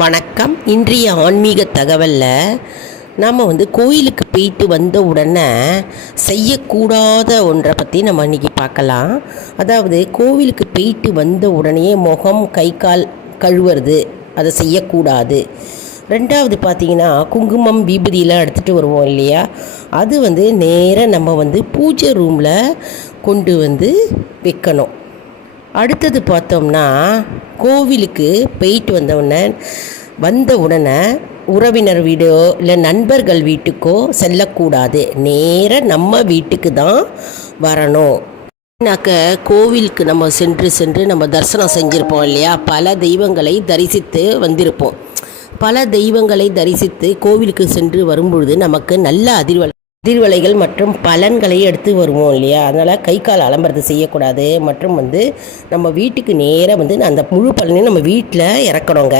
வணக்கம். இன்றைய ஆன்மீக தகவலில் நாம் வந்து கோயிலுக்கு போயிட்டு வந்த உடனே செய்யக்கூடாத ஒன்றை பற்றி நம்ம இன்றைக்கி பார்க்கலாம். அதாவது கோவிலுக்கு போயிட்டு வந்த உடனே முகம் கை கால் கழுவுறது அதை செய்யக்கூடாது. ரெண்டாவது பார்த்தீங்கன்னா குங்குமம் விபூதியெலாம் எடுத்துகிட்டு வருவோம் இல்லையா? அது வந்து நேராக நம்ம வந்து பூஜை ரூமில் கொண்டு வந்து வைக்கணும். அடுத்தது பார்த்தோம்னா கோவிலுக்கு போயிட்டு வந்த உடனே வந்த உடனே உறவினர் வீடோ இல்லை நண்பர்கள் வீட்டுக்கோ செல்லக்கூடாது. நேராக நம்ம வீட்டுக்கு தான் வரணும். நாக்க கோவிலுக்கு நம்ம சென்று சென்று நம்ம தரிசனம் செஞ்சுருப்போம் இல்லையா? பல தெய்வங்களை தரிசித்து வந்திருப்போம். பல தெய்வங்களை தரிசித்து கோவிலுக்கு சென்று வரும்பொழுது நமக்கு நல்ல அதிர்வலை எதிர்வலைகள் மற்றும் பலன்களை எடுத்து வருவோம் இல்லையா? அதனால் கை கால் அலம்பரத்தை செய்யக்கூடாது. மற்றும் வந்து நம்ம வீட்டுக்கு நேராக வந்து அந்த முழு பலனையும் நம்ம வீட்டில் இறக்கணுங்க.